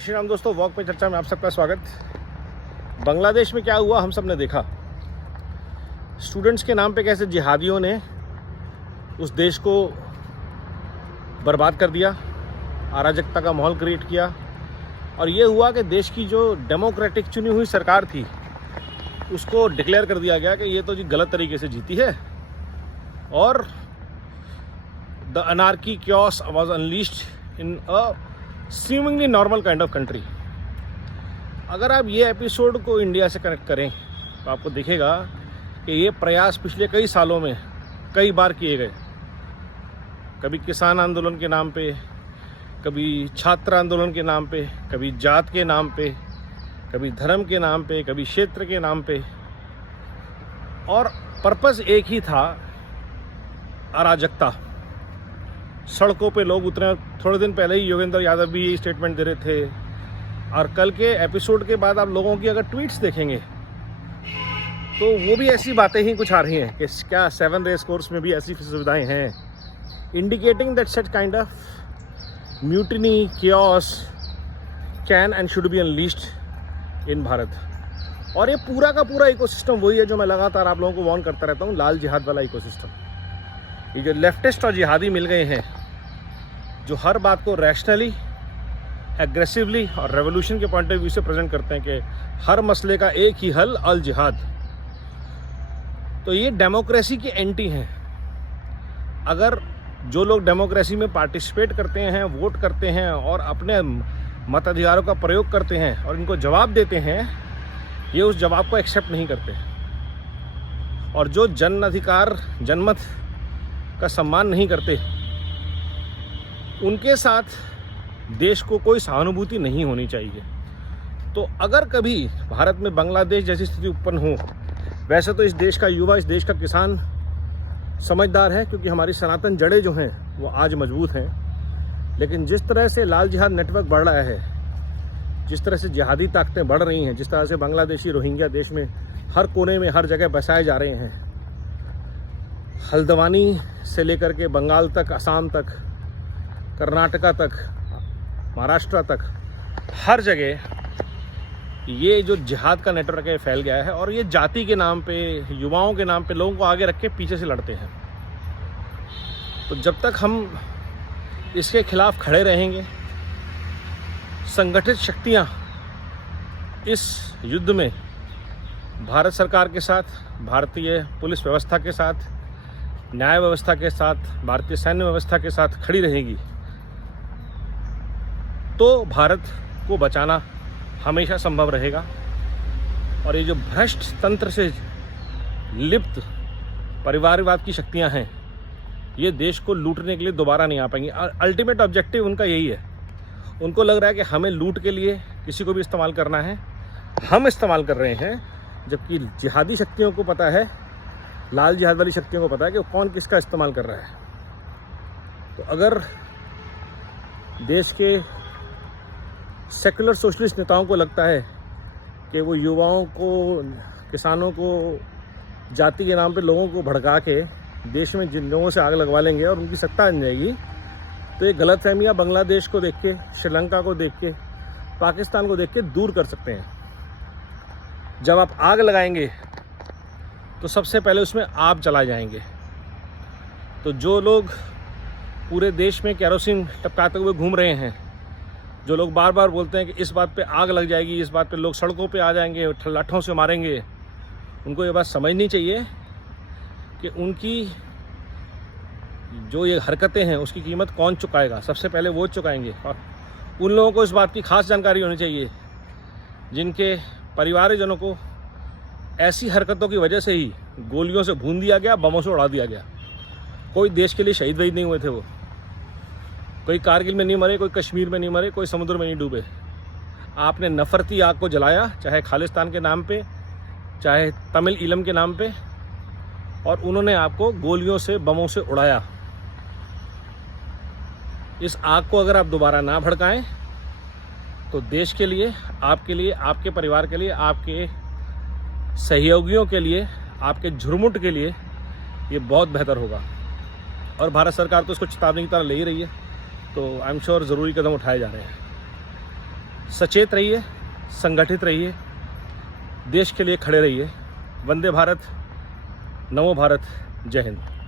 श्री राम दोस्तों, वॉक पे चर्चा में आप सबका स्वागत। बांग्लादेश में क्या हुआ हम सब ने देखा। स्टूडेंट्स के नाम पे कैसे जिहादियों ने उस देश को बर्बाद कर दिया, अराजकता का माहौल क्रिएट किया। और ये हुआ कि देश की जो डेमोक्रेटिक चुनी हुई सरकार थी उसको डिक्लेयर कर दिया गया कि ये तो जी गलत तरीके से जीती है और the anarchy chaos was unleashed in a seemingly normal kind of country. अगर आप ये एपिसोड को इंडिया से कनेक्ट करें तो आपको दिखेगा कि ये प्रयास पिछले कई सालों में कई बार किए गए। कभी किसान आंदोलन के नाम पे, कभी छात्र आंदोलन के नाम पे, कभी जात के नाम पे, कभी धर्म के नाम पे, कभी क्षेत्र के नाम पे, और पर्पस एक ही था, अराजकता। सड़कों पे लोग उतरे। थोड़े दिन पहले ही योगेंद्र यादव भी यही स्टेटमेंट दे रहे थे। और कल के एपिसोड के बाद आप लोगों की अगर ट्वीट्स देखेंगे तो वो भी ऐसी बातें ही कुछ आ रही हैं कि क्या 7 रेस कोर्स में भी ऐसी सुविधाएं हैं, indicating that such kind of mutiny chaos can and should be unleashed in Bharat. और ये पूरा का पूरा इकोसिस्टम वही है जो मैं लगातार आप लोगों को वार्न करता रहता हूँ, लाल जिहाद वाला इकोसिस्टम। ये जो लेफ्टिस्ट और जिहादी मिल गए हैं, जो हर बात को रैशनली, एग्रेसिवली और रेवोल्यूशन के पॉइंट ऑफ व्यू से प्रेजेंट करते हैं कि हर मसले का एक ही हल, अल जिहाद। तो ये डेमोक्रेसी की एंटी हैं। अगर जो लोग डेमोक्रेसी में पार्टिसिपेट करते हैं, वोट करते हैं और अपने मताधिकारों का प्रयोग करते हैं और इनको जवाब देते हैं, ये उस जवाब को एक्सेप्ट नहीं करते। और जो जन अधिकार, जनमत का सम्मान नहीं करते, उनके साथ देश को कोई सहानुभूति नहीं होनी चाहिए। तो अगर कभी भारत में बांग्लादेश जैसी स्थिति उत्पन्न हो, वैसे तो इस देश का युवा, इस देश का किसान समझदार है, क्योंकि हमारी सनातन जड़ें जो हैं वो आज मजबूत हैं। लेकिन जिस तरह से लाल जिहाद नेटवर्क बढ़ रहा है, जिस तरह से जिहादी ताकतें बढ़ रही हैं, जिस तरह से बांग्लादेशी रोहिंग्या देश में हर कोने में हर जगह बसाए जा रहे हैं, हल्द्वानी से लेकर के बंगाल तक, असम तक, कर्नाटका तक, महाराष्ट्र तक, हर जगह ये जो जिहाद का नेटवर्क है फैल गया है। और ये जाति के नाम पे, युवाओं के नाम पे लोगों को आगे रख के पीछे से लड़ते हैं। तो जब तक हम इसके खिलाफ खड़े रहेंगे, संगठित शक्तियां इस युद्ध में भारत सरकार के साथ, भारतीय पुलिस व्यवस्था के साथ, न्याय व्यवस्था के साथ, भारतीय सैन्य व्यवस्था के साथ खड़ी रहेगी, तो भारत को बचाना हमेशा संभव रहेगा। और ये जो भ्रष्ट तंत्र से लिप्त परिवारवाद की शक्तियां हैं, ये देश को लूटने के लिए दोबारा नहीं आ पाएंगी। अल्टीमेट ऑब्जेक्टिव उनका यही है। उनको लग रहा है कि हमें लूट के लिए किसी को भी इस्तेमाल करना है, हम इस्तेमाल कर रहे हैं। जबकि जिहादी शक्तियों को पता है, लाल जिहाद वाली शक्तियों को पता है कि कौन किसका इस्तेमाल कर रहा है। तो अगर देश के सेकुलर सोशलिस्ट नेताओं को लगता है कि वो युवाओं को, किसानों को जाति के नाम पे लोगों को भड़का के देश में जिन लोगों से आग लगवा लेंगे और उनकी सत्ता बन जाएगी, तो ये गलतफहमियां बांग्लादेश को देख के, श्रीलंका को देख के, पाकिस्तान को देख के दूर कर सकते हैं। जब आप आग लगाएंगे तो सबसे पहले उसमें आप जला जाएंगे। तो जो लोग पूरे देश में केरोसिन टपकाते हुए घूम रहे हैं, जो लोग बार बार बोलते हैं कि इस बात पे आग लग जाएगी, इस बात पे लोग सड़कों पे आ जाएंगे, लाठों से मारेंगे, उनको ये बात समझनी चाहिए कि उनकी जो ये हरकतें हैं उसकी कीमत कौन चुकाएगा। सबसे पहले वो चुकाएंगे। और उन लोगों को इस बात की खास जानकारी होनी चाहिए जिनके परिवारजनों को ऐसी हरकतों की वजह से ही गोलियों से भून दिया गया, बमों से उड़ा दिया गया। कोई देश के लिए शहीद वहीद नहीं हुए थे वो। कोई कारगिल में नहीं मरे, कोई कश्मीर में नहीं मरे, कोई समुद्र में नहीं डूबे। आपने नफरती आग को जलाया, चाहे खालिस्तान के नाम पे, चाहे तमिल इलम के नाम पे, और उन्होंने आपको गोलियों से, बमों से उड़ाया। इस आग को अगर आप दोबारा ना भड़काएं तो देश के लिए, आपके लिए, आपके परिवार के लिए, आपके सहयोगियों के लिए, आपके झुरमुट के लिए ये बहुत बेहतर होगा। और भारत सरकार तो इसको चेतावनी की तरह ले ही रही है। तो आई एम श्योर ज़रूरी कदम उठाए जा रहे हैं। सचेत रहिए, संगठित रहिए, देश के लिए खड़े रहिए। वंदे भारत, नमो भारत, जय हिंद।